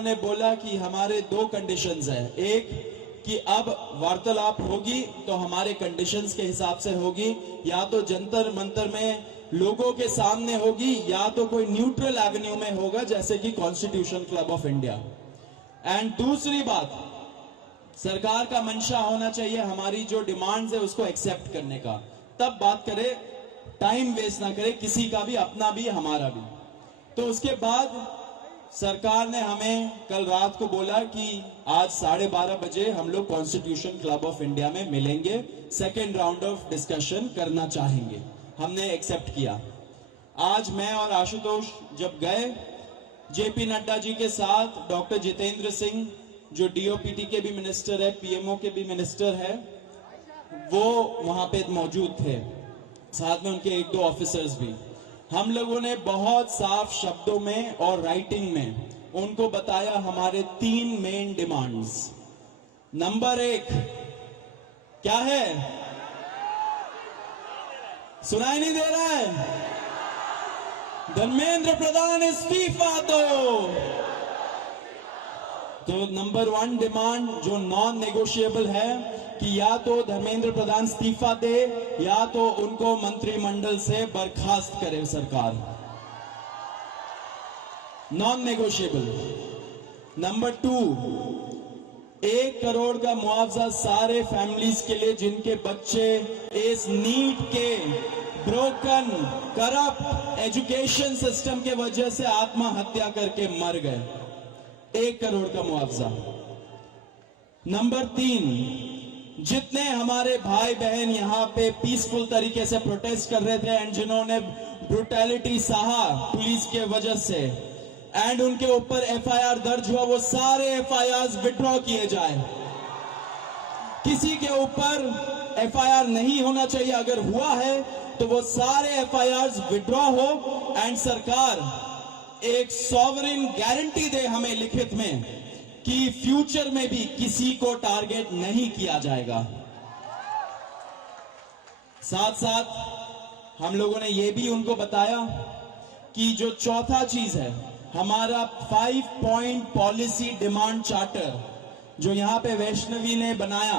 ने बोला कि हमारे दो कंडीशंस हैं। एक कि अब वार्तालाप होगी तो हमारे कंडीशंस के हिसाब से होगी, या तो जंतर मंतर में लोगों के सामने होगी या तो कोई न्यूट्रल एवेन्यू में होगा जैसे कि constitution club of India. And दूसरी बात, सरकार का मंशा होना चाहिए हमारी जो डिमांड्स है उसको एक्सेप्ट करने का, तब बात करे, टाइम वेस्ट ना करे किसी का भी, अपना भी हमारा भी। तो उसके बाद सरकार ने हमें कल रात को बोला कि आज 12:30 बजे हम लोग कॉन्स्टिट्यूशन क्लब ऑफ इंडिया में मिलेंगे, सेकेंड राउंड ऑफ डिस्कशन करना चाहेंगे। हमने एक्सेप्ट किया। आज मैं और आशुतोष जब गए जेपी नड्डा जी के साथ, डॉक्टर जितेंद्र सिंह जो डीओपीटी के भी मिनिस्टर है, पीएमओ के भी मिनिस्टर है, वो वहां पे मौजूद थे, साथ में उनके एक दो ऑफिसर्स भी। हम लोगों ने बहुत साफ शब्दों में और राइटिंग में उनको बताया हमारे 3 मेन डिमांड्स। नंबर 1 क्या है? सुनाई नहीं दे रहा है? धर्मेंद्र प्रधान इस्तीफा दो। तो नंबर 1 डिमांड जो नॉन नेगोशिएबल है कि या तो धर्मेंद्र प्रधान इस्तीफा दे या तो उनको मंत्रिमंडल से बर्खास्त करे सरकार, नॉन नेगोशिएबल। नंबर 2, 1 करोड़ का मुआवजा सारे फैमिलीज के लिए जिनके बच्चे इस नीट के ब्रोकन करप्ट एजुकेशन सिस्टम के वजह से आत्महत्या करके मर गए, 1 करोड़ का मुआवजा। नंबर 3, जितने हमारे भाई बहन यहाँ पे पीसफुल तरीके से प्रोटेस्ट कर रहे थे एंड जिन्होंने ब्रुटैलिटी सहा पुलिस के वजह से एंड उनके ऊपर एफआईआर दर्ज हुआ, वो सारे एफआईआर विड्रॉ किए जाए। किसी के ऊपर एफआईआर नहीं होना चाहिए, अगर हुआ है तो वो सारे एफआईआर विड्रॉ हो एंड सरकार एक सॉवरेन गारंटी दे हमें लिखित में कि फ्यूचर में भी किसी को टारगेट नहीं किया जाएगा। साथ साथ हम लोगों ने यह भी उनको बताया कि जो चौथा चीज है हमारा 5 पॉइंट पॉलिसी डिमांड चार्टर जो यहां पे वैष्णवी ने बनाया,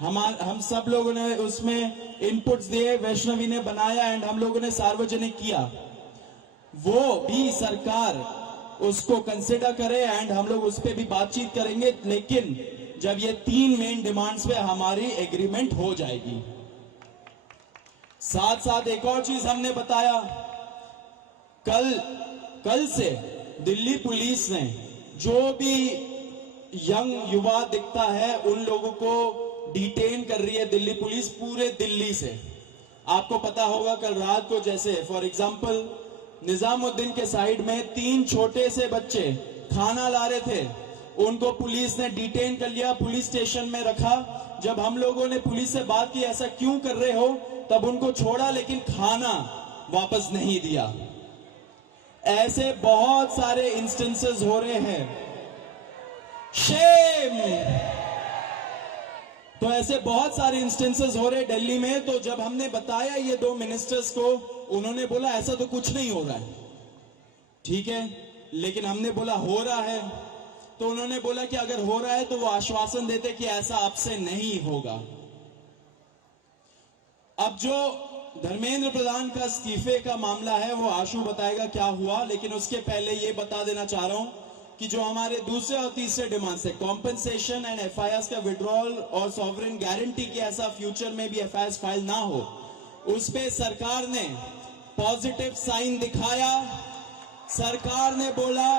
हम सब लोगों ने उसमें इनपुट्स दिए, वैष्णवी ने बनाया एंड हम लोगों ने सार्वजनिक किया, वो भी सरकार उसको कंसिडर करे एंड हम लोग उस पर भी बातचीत करेंगे, लेकिन जब ये 3 मेन डिमांड्स पे हमारी एग्रीमेंट हो जाएगी। साथ साथ एक और चीज हमने बताया, कल से दिल्ली पुलिस ने जो भी यंग युवा दिखता है उन लोगों को डिटेन कर रही है दिल्ली पुलिस पूरे दिल्ली से। आपको पता होगा कल रात को जैसे फॉर एग्जांपल निजामुद्दीन के साइड में 3 छोटे से बच्चे खाना ला रहे थे, उनको पुलिस ने डिटेन कर लिया, पुलिस स्टेशन में रखा। जब हम लोगों ने पुलिस से बात की ऐसा क्यों कर रहे हो, तब उनको छोड़ा लेकिन खाना वापस नहीं दिया। ऐसे बहुत सारे इंस्टेंसेस हो रहे हैं, शेम। तो ऐसे बहुत सारे इंस्टेंसेस हो रहे दिल्ली में। तो जब हमने बताया ये 2 मिनिस्टर्स को, उन्होंने बोला ऐसा तो कुछ नहीं हो रहा है। ठीक है, लेकिन हमने बोला हो रहा है, तो उन्होंने बोला कि अगर हो रहा है तो वो आश्वासन देते कि ऐसा आपसे नहीं होगा। अब जो धर्मेंद्र प्रधान का इस्तीफे का मामला है वो आशु बताएगा क्या हुआ, लेकिन उसके पहले ये बता देना चाह रहा हूं कि जो हमारे दूसरे और तीसरे डिमांड्स है, कॉम्पेंसेशन एंड एफआईआर का विड्रॉल और सॉवरेन गारंटी की ऐसा फ्यूचर में भी एफआईआर फाइल ना हो, उस पे सरकार ने पॉजिटिव साइन दिखाया। सरकार ने बोला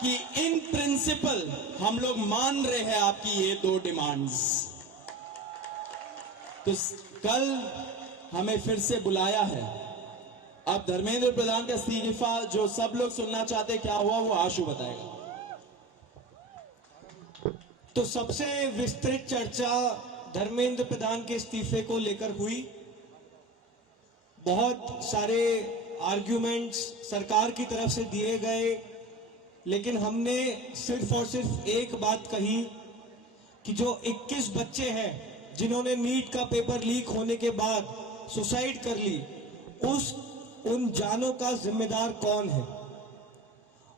कि इन प्रिंसिपल हम लोग मान रहे हैं आपकी ये 2 डिमांड्स। तो कल हमें फिर से बुलाया है। अब धर्मेंद्र प्रधान का इस्तीफा जो सब लोग सुनना चाहते क्या हुआ वो आशु बताएगा। तो सबसे विस्तृत चर्चा धर्मेंद्र प्रधान के इस्तीफे को लेकर हुई। बहुत सारे आर्ग्यूमेंट्स सरकार की तरफ से दिए गए, लेकिन हमने सिर्फ और सिर्फ एक बात कही कि जो 21 बच्चे हैं जिन्होंने नीट का पेपर लीक होने के बाद सुसाइड कर ली, उन जानों का जिम्मेदार कौन है,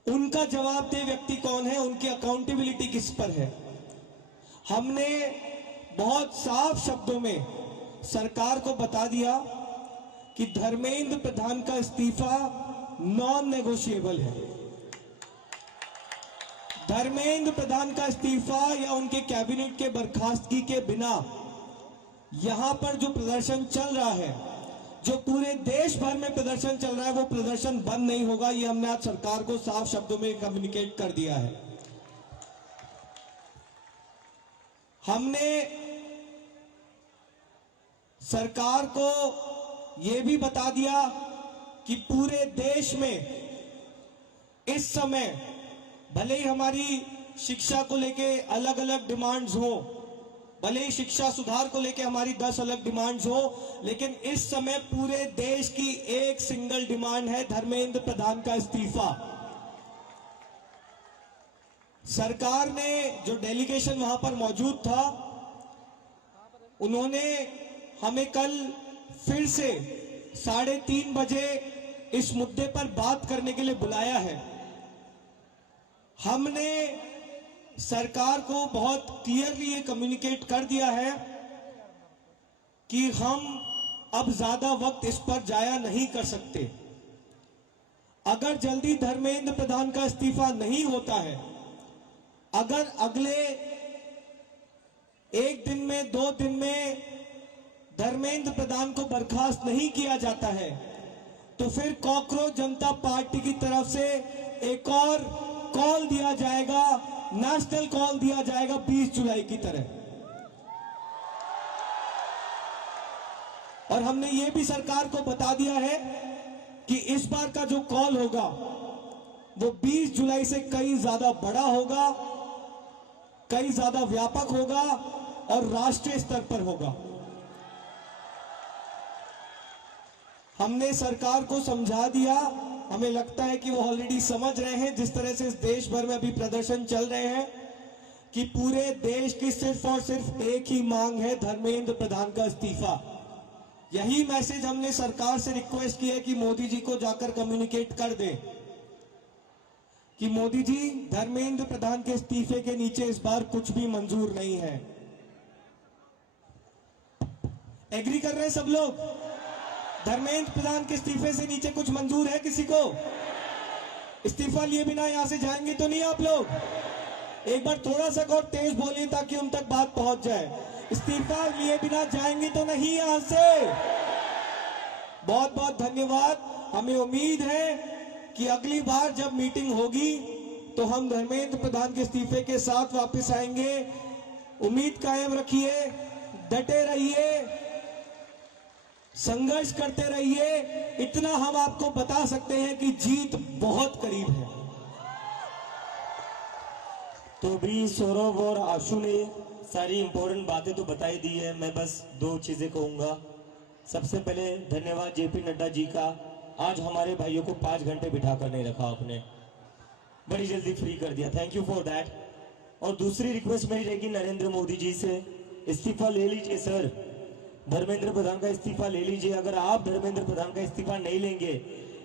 उनका जवाबदेह व्यक्ति कौन है, उनकी अकाउंटेबिलिटी किस पर है। हमने बहुत साफ शब्दों में सरकार को बता दिया कि धर्मेंद्र प्रधान का इस्तीफा नॉन नेगोशिएबल है। धर्मेंद्र प्रधान का इस्तीफा या उनके कैबिनेट के बर्खास्तगी के बिना यहां पर जो प्रदर्शन चल रहा है, जो पूरे देश भर में प्रदर्शन चल रहा है, वो प्रदर्शन बंद नहीं होगा। ये हमने आज सरकार को साफ शब्दों में कम्युनिकेट कर दिया है। हमने सरकार को यह भी बता दिया कि पूरे देश में इस समय भले ही हमारी शिक्षा को लेके अलग अलग डिमांड्स हो, भले ही शिक्षा सुधार को लेके हमारी 10 अलग डिमांड्स हो, लेकिन इस समय पूरे देश की एक सिंगल डिमांड है, धर्मेंद्र प्रधान का इस्तीफा। सरकार ने जो डेलीगेशन वहां पर मौजूद था, उन्होंने हमें कल फिर से 3:30 बजे इस मुद्दे पर बात करने के लिए बुलाया है। हमने सरकार को बहुत क्लियरली ये कम्युनिकेट कर दिया है कि हम अब ज्यादा वक्त इस पर जाया नहीं कर सकते। अगर जल्दी धर्मेंद्र प्रधान का इस्तीफा नहीं होता है, अगर अगले 1 दिन में 2 दिन में धर्मेंद्र प्रधान को बर्खास्त नहीं किया जाता है, तो फिर कॉकरोच जनता पार्टी की तरफ से एक और कॉल दिया जाएगा, नेशनल कॉल दिया जाएगा 20 जुलाई की तरह। और हमने ये भी सरकार को बता दिया है कि इस बार का जो कॉल होगा वो 20 जुलाई से कई ज्यादा बड़ा होगा, कई ज्यादा व्यापक होगा और राष्ट्रीय स्तर पर होगा। हमने सरकार को समझा दिया, हमें लगता है कि वो ऑलरेडी समझ रहे हैं, जिस तरह से इस देश भर में अभी प्रदर्शन चल रहे हैं, कि पूरे देश की सिर्फ और सिर्फ एक ही मांग है, धर्मेंद्र प्रधान का इस्तीफा। यही मैसेज हमने सरकार से रिक्वेस्ट की है कि मोदी जी को जाकर कम्युनिकेट कर दे कि मोदी जी, धर्मेंद्र प्रधान के इस्तीफे के नीचे इस बार कुछ भी मंजूर नहीं है। एग्री कर रहे हैं सब लोग? धर्मेंद्र प्रधान के इस्तीफे से नीचे कुछ मंजूर है किसी को? इस्तीफा लिए बिना यहां से जाएंगे तो नहीं आप लोग? एक बार थोड़ा सा और तेज बोलिए ताकि उन तक बात पहुंच जाए। इस्तीफा लिए बिना जाएंगे तो नहीं यहां से? बहुत बहुत धन्यवाद। हमें उम्मीद है कि अगली बार जब मीटिंग होगी तो हम धर्मेंद्र प्रधान के इस्तीफे के साथ वापस आएंगे। उम्मीद कायम रखिए, डटे रहिए, संघर्ष करते रहिए। इतना हम आपको बता सकते हैं कि जीत बहुत करीब है। तो भी सौरभ और आशु ने सारी इंपॉर्टेंट बातें तो बताई दी है। मैं बस 2 चीजें कहूंगा। सबसे पहले धन्यवाद जेपी नड्डा जी का, आज हमारे भाइयों को 5 घंटे बिठा कर नहीं रखा आपने, बड़ी जल्दी फ्री कर दिया, थैंक यू फॉर दैट। और दूसरी रिक्वेस्ट मेरी रहेगी नरेंद्र मोदी जी से, इस्तीफा ले लीजिए सर, धर्मेंद्र प्रधान का इस्तीफा ले लीजिए। अगर आप धर्मेंद्र प्रधान का इस्तीफा नहीं लेंगे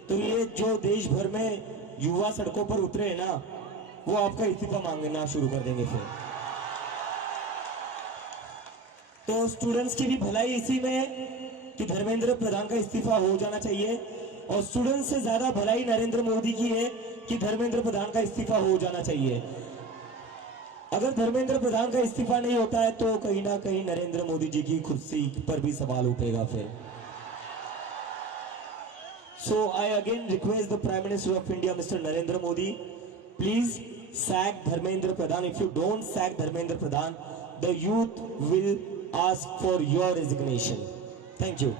तो ये जो देश भर में युवा सड़कों पर उतरे हैं ना, वो आपका इस्तीफा मांगना शुरू कर देंगे फिर। तो स्टूडेंट्स की भी भलाई इसी में है कि धर्मेंद्र प्रधान का इस्तीफा हो जाना चाहिए, और स्टूडेंट्स से ज्यादा भलाई नरेंद्र मोदी की है कि धर्मेंद्र प्रधान का इस्तीफा हो जाना चाहिए। अगर धर्मेंद्र प्रधान का इस्तीफा नहीं होता है तो कहीं ना कहीं नरेंद्र मोदी जी की कुर्सी पर भी सवाल उठेगा फिर। So I again request the prime minister of India mister Narendra Modi, please sack Dharmendra Pradhan. If you don't sack Dharmendra Pradhan, the youth will ask for your resignation. Thank you.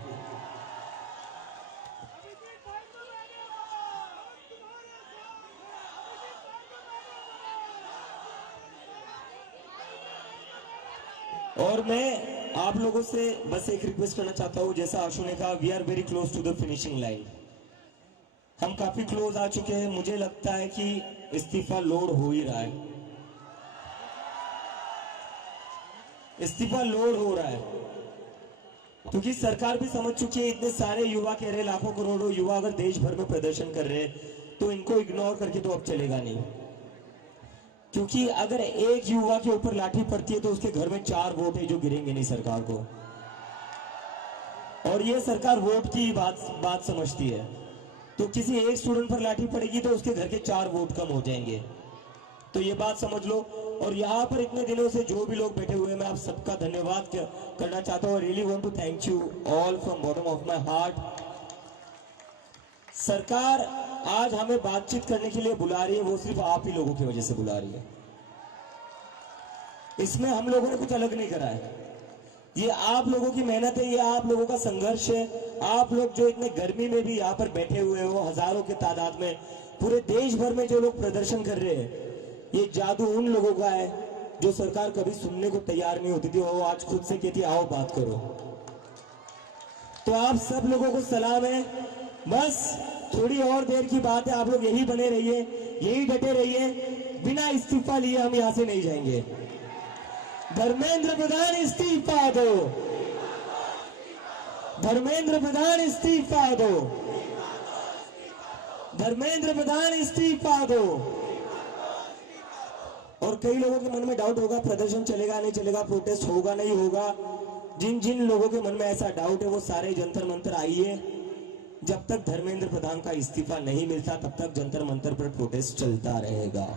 और मैं आप लोगों से बस एक रिक्वेस्ट करना चाहता हूं, जैसा आशु ने कहा, we are very close to the finishing line. हम काफी क्लोज आ चुके हैं। मुझे लगता है कि इस्तीफा लोड हो ही रहा है, इस्तीफा लोड हो रहा है, क्योंकि सरकार भी समझ चुकी है। इतने सारे युवा कह रहे, लाखों करोड़ों युवा अगर देश भर में प्रदर्शन कर रहे हैं तो इनको इग्नोर करके तो अब चलेगा नहीं, क्योंकि अगर एक युवा के ऊपर लाठी पड़ती है तो उसके घर में 4 वोट है जो गिरेंगे नहीं सरकार को, और ये सरकार वोट की बात समझती है। तो किसी एक स्टूडेंट पर लाठी पड़ेगी तो उसके घर के 4 वोट कम हो जाएंगे, तो ये बात समझ लो। और यहाँ पर इतने दिनों से जो भी लोग बैठे हुए हैं, मैं आप सबका धन्यवाद करना चाहता हूँ। Really want to thank you all from bottom of my heart. सरकार आज हमें बातचीत करने के लिए बुला रही है, वो सिर्फ आप ही लोगों की वजह से बुला रही है। इसमें हम लोगों ने कुछ अलग नहीं करा है, ये आप लोगों की मेहनत है, ये आप लोगों का संघर्ष है। आप लोग जो इतने गर्मी में भी यहाँ पर बैठे हुए हो, हजारों की तादाद में, पूरे देश भर में जो लोग प्रदर्शन कर रहे हैं, ये जादू उन लोगों का है जो सरकार कभी सुनने को तैयार नहीं होती थी, वो आज खुद से कहती आओ बात करो। तो आप सब लोगों को सलाम है, बस थोड़ी और देर की बात है, आप लोग यही बने रहिए, यही डटे रहिए, बिना इस्तीफा लिए हम यहां से नहीं जाएंगे। धर्मेंद्र प्रधान इस्तीफा दो, धर्मेंद्र प्रधान इस्तीफा दो, धर्मेंद्र प्रधान इस्तीफा दो। और कई लोगों के मन में डाउट होगा प्रदर्शन चलेगा नहीं चलेगा, प्रोटेस्ट होगा नहीं होगा। जिन जिन लोगों के मन में ऐसा डाउट है वो सारे जंतर मंतर आइए। जब तक धर्मेंद्र प्रधान का इस्तीफा नहीं मिलता तब तक जंतर मंतर पर प्रोटेस्ट चलता रहेगा।